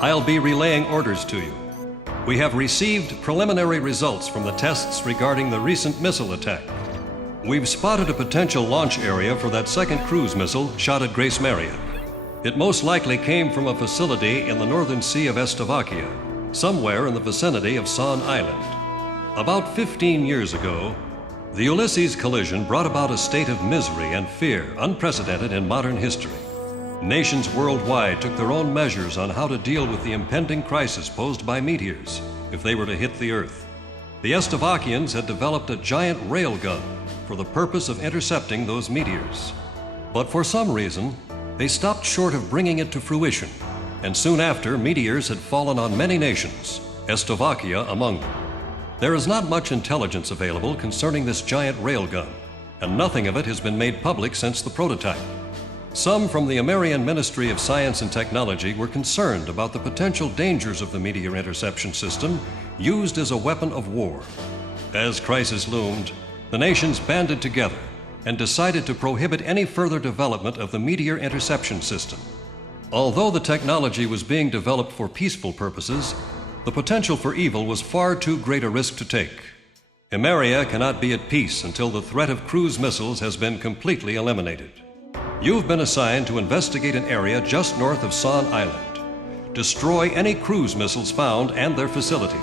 I'll be relaying orders to you. We have received preliminary results from the tests regarding the recent missile attack. We've spotted a potential launch area for that second cruise missile shot at Grace Maria. It most likely came from a facility in the northern sea of Estovakia, somewhere in the vicinity of San Island. About 15 years ago, the Ulysses collision brought about a state of misery and fear unprecedented in modern history. Nations worldwide took their own measures on how to deal with the impending crisis posed by meteors if they were to hit the Earth. The Estovakians had developed a giant railgun for the purpose of intercepting those meteors. But for some reason, they stopped short of bringing it to fruition, and soon after, meteors had fallen on many nations, Estovakia among them. There is not much intelligence available concerning this giant railgun, and nothing of it has been made public since the prototype. Some from the American Ministry of Science and Technology were concerned about the potential dangers of the meteor interception system used as a weapon of war. As crisis loomed, the nations banded together and decided to prohibit any further development of the meteor interception system. Although the technology was being developed for peaceful purposes, the potential for evil was far too great a risk to take. Emeria cannot be at peace until the threat of cruise missiles has been completely eliminated. You've been assigned to investigate an area just north of San Island. Destroy any cruise missiles found and their facilities.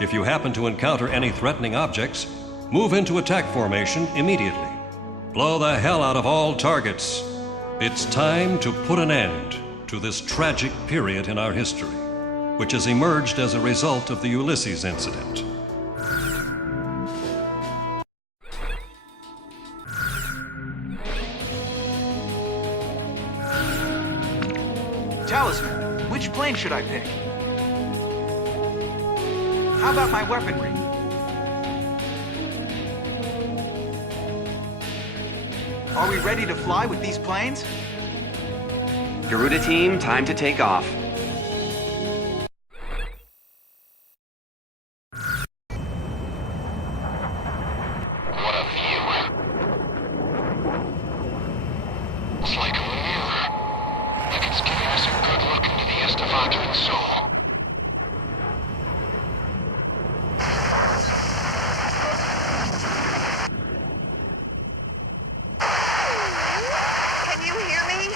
If you happen to encounter any threatening objects, move into attack formation immediately. Blow the hell out of all targets. It's time to put an end to this tragic period in our history, which has emerged as a result of the Ulysses incident. Talisman, which plane should I pick? How about my weaponry? Are we ready to fly with these planes? Garuda team, time to take off. What a view. It's like a mirror. Like it's giving us a good look into the Estovakian soul. Can you hear me?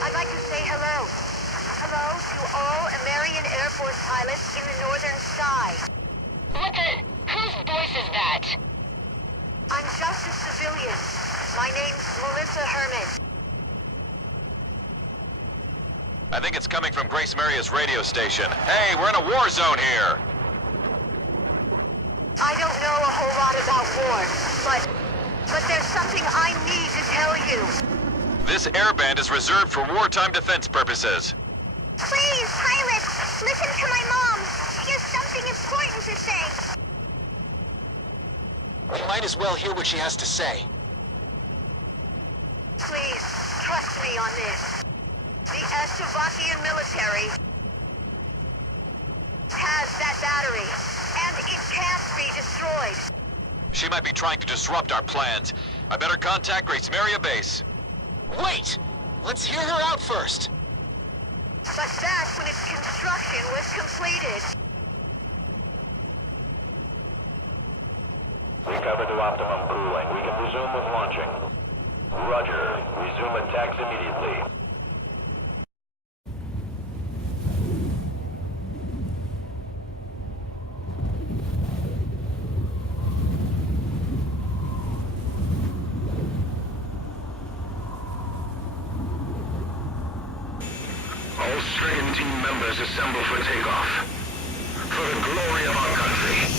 I'd like to say hello. Hello to all American Air Force pilots in the northern sky. Whose voice is that? I'm just a civilian. My name's Melissa Herman. I think it's coming from Grace Maria's radio station. Hey, we're in a war zone here! I don't know a whole lot about war, but there's something I need to tell you. This airband is reserved for wartime defense purposes. Please, pilots, listen to my mom. She has something important to say. We might as well hear what she has to say. Please, trust me on this. The Estovakian military has that battery, and it can't be destroyed. She might be trying to disrupt our plans. I better contact Grace Maria base. Wait! Let's hear her out first. But that's when its construction was completed. Recover to optimum cooling. We can resume with launching. Roger. Resume attacks immediately. All Stricken team members assemble for takeoff. For the glory of our country.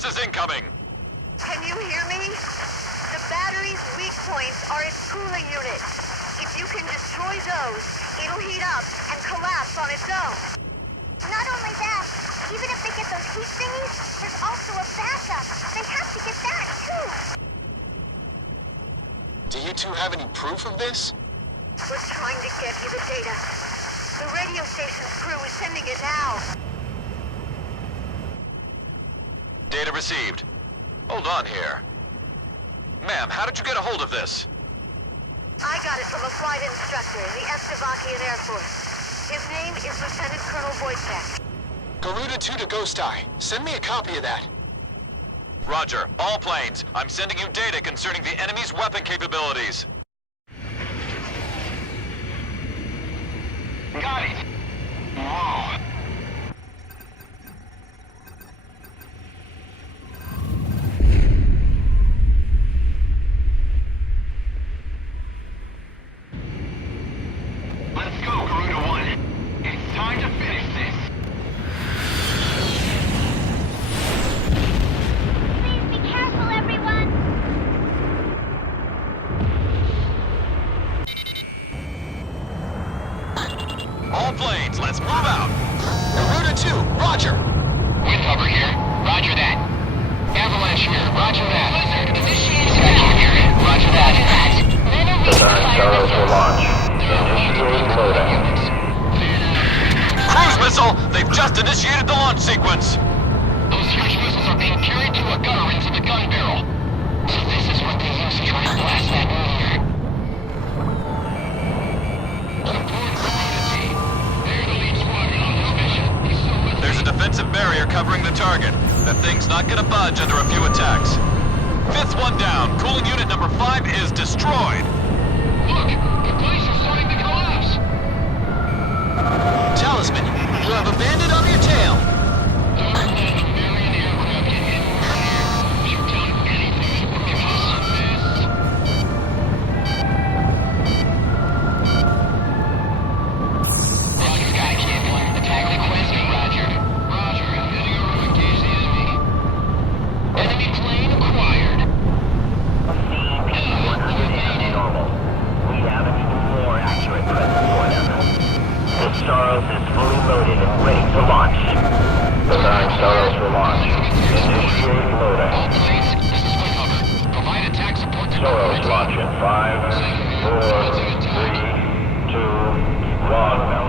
Reinforces incoming! Can you hear me? The battery's weak points are its cooling units. If you can destroy those, it'll heat up and collapse on its own. Not only that, even if they get those heat thingies, there's also a backup. They have to get that, too. Do you two have any proof of this? We're trying to get you the data. The radio station's crew is sending it now. Data received. Hold on here. Ma'am, how did you get a hold of this? I got it from a flight instructor in the Estovakian Air Force. His name is Lieutenant Colonel Wojtek. Garuda 2 to Ghost Eye. Send me a copy of that. Roger. All planes. I'm sending you data concerning the enemy's weapon capabilities. Got it. Whoa. Let's go, Garuda 1. It's time to finish this. Please be careful, everyone. All planes, let's move out! Garuda 2, roger. Wind hover here. Roger that. Avalanche here. Roger that. Vacuum here. Roger that. Design Charles for launch. Initiating loading. Cruise missile! They've just initiated the launch sequence! Those huge missiles are being carried to a gunner into the gun barrel. So this is what they use to try to blast that meteor. Support Garuda team. They're the lead squadron on this mission. There's a defensive barrier covering the target. That thing's not gonna budge under a few attacks. Fifth one down. Cooling unit number 5 is destroyed. Look! The place is starting to collapse! Talisman, you have a bandit on your tail. Don't let a Marion aircraft get hit from here. Shoot down anything that would give us this. Roger, guy Chadlier. Attack the Quest, Roger. Roger, heading over to engage the enemy. Enemy plane acquired. CP-100 normal. We have an even more accurate present for them. The Staros is fully loaded and ready to launch. Design Staros for launch. Initiating All loading. planes, this is wind hover. Provide attack support to Staros launch in 5, 4, 3, 2, 1.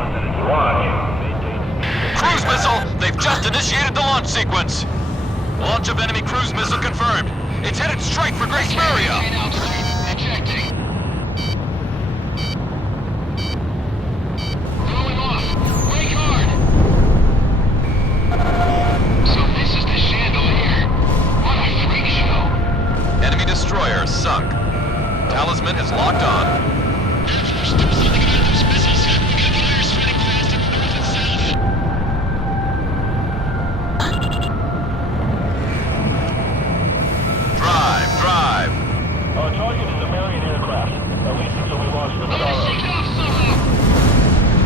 Launch. Cruise missile! They've just initiated the launch sequence! Launch of enemy cruise missile confirmed. It's headed straight for Grace Maria! Train outside. Ejecting. Throwing off. Brake hard. So this is the Chandlier. What a freak show. Enemy destroyer sunk. Talisman is locked on. Air Force, do something about those missiles. We got fires spreading fast in the north and south. Drive! Our target is a Marion aircraft. At least until we launch the Shake Staros. it off somehow.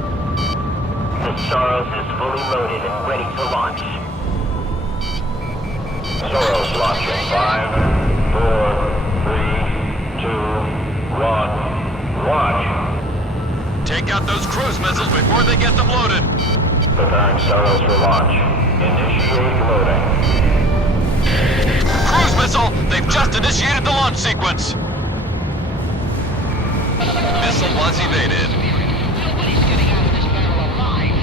The Staros is fully loaded and ready to launch. Staros launching. 5, 4, 3, 2, 1. Launch. Take out those cruise missiles before they get them loaded. Preparing Staros for launch. Initiating loading. Cruise missile! They've just initiated the launch sequence! Missile was evaded. Nobody's getting out of this barrel alive.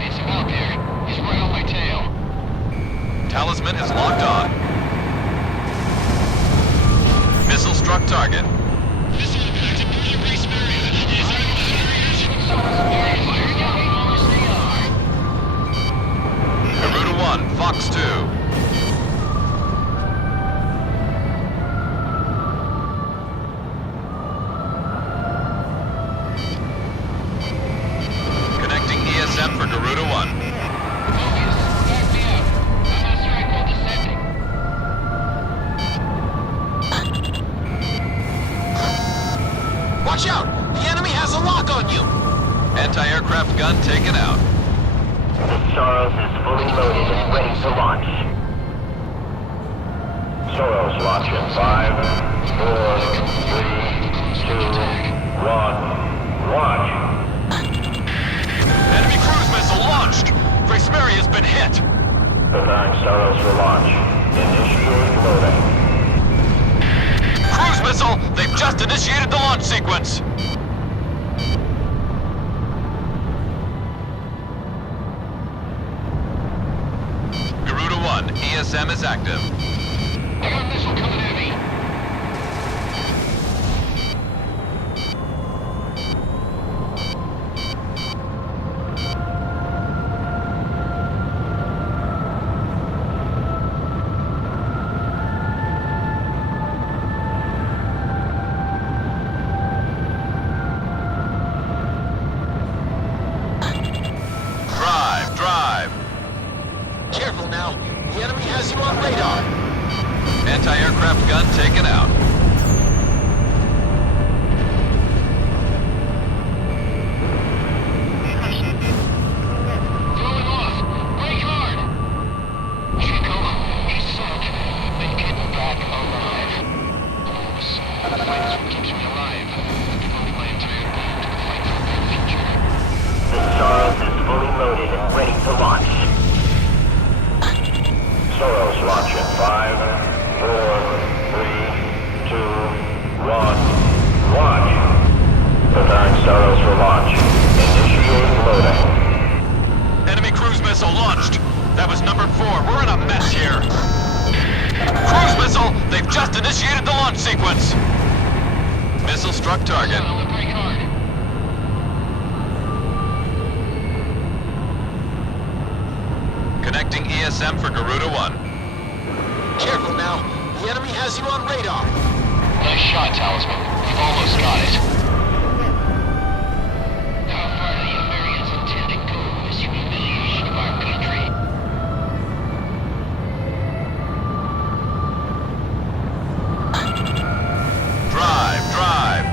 It's him out there. He's right on my tail. Talisman is locked on. Missile struck target. Missile impact to Grace Maria. Is there any reaction? Fire down all as they are. Garuda 1, Fox 2. Connecting ESM for Garuda 1. Focus. Back me up. I'm on strike while descending. The Soros is fully loaded and ready to launch. Soros launch in 5, 4, 3, 2, 1, launch. Enemy cruise missile launched! Freesmeri has been hit! Preparing Soros for launch. Initiate loading. Cruise missile! They've just initiated the launch sequence! Garuda 1, ESM is active. I got a missile coming at me. Drive! Careful now. The enemy has you on radar. Anti-aircraft gun taken out. Throwing off. Brake hard. Chico, he's sunk. Make it back alive. The fight is what keeps me alive. I devoted my entire being to the fight for a better future. The Soros is fully loaded and ready to launch. Soros launch in 5, 4, 3, 2, 1, launch. Preparing Soros for launch. Initiate loading. Enemy cruise missile launched! That was number 4. We're in a mess here. Cruise missile! They've just initiated the launch sequence! Missile struck target. Sound, brake hard. Connecting ESM for Garuda 1. Careful now. The enemy has you on radar. Nice shot, Talisman. We've almost got it. How far do the Americans intend to go with this humiliation of our country? Drive!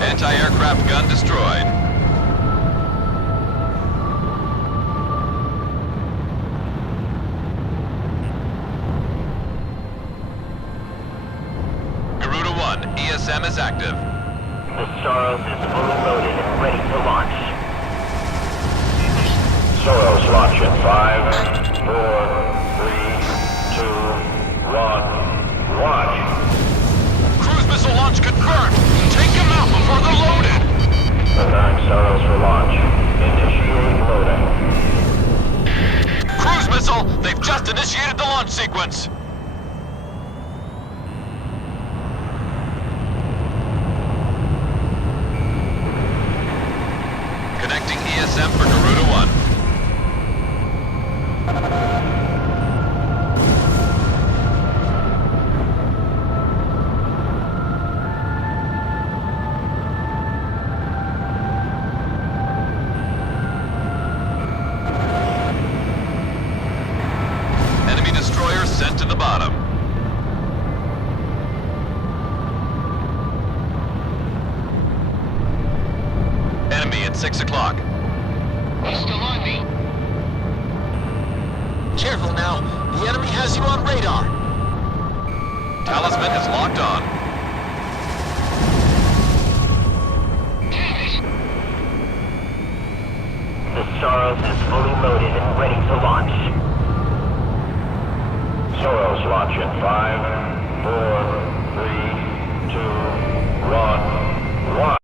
Anti-aircraft gun destroyed. Garuda 1, ESM is active. The Soros is fully loaded and ready to launch. Soros launch in 5, 4, 3, 2, 1, launch. Cruise missile launch confirmed! Take them out before they're loaded! Preparing Soros for launch. Initiate loading. Cruise missile! They've just initiated the launch sequence! Connecting ESM for Garuda 1. Enemy destroyer sent to the bottom. Enemy at 6 o'clock. He's still on me. Careful now. The enemy has you on radar. Talisman is locked on. Damn it! The Soros is fully loaded and ready to launch. Soros launch in 5, 4, 3, 2, 1, launch.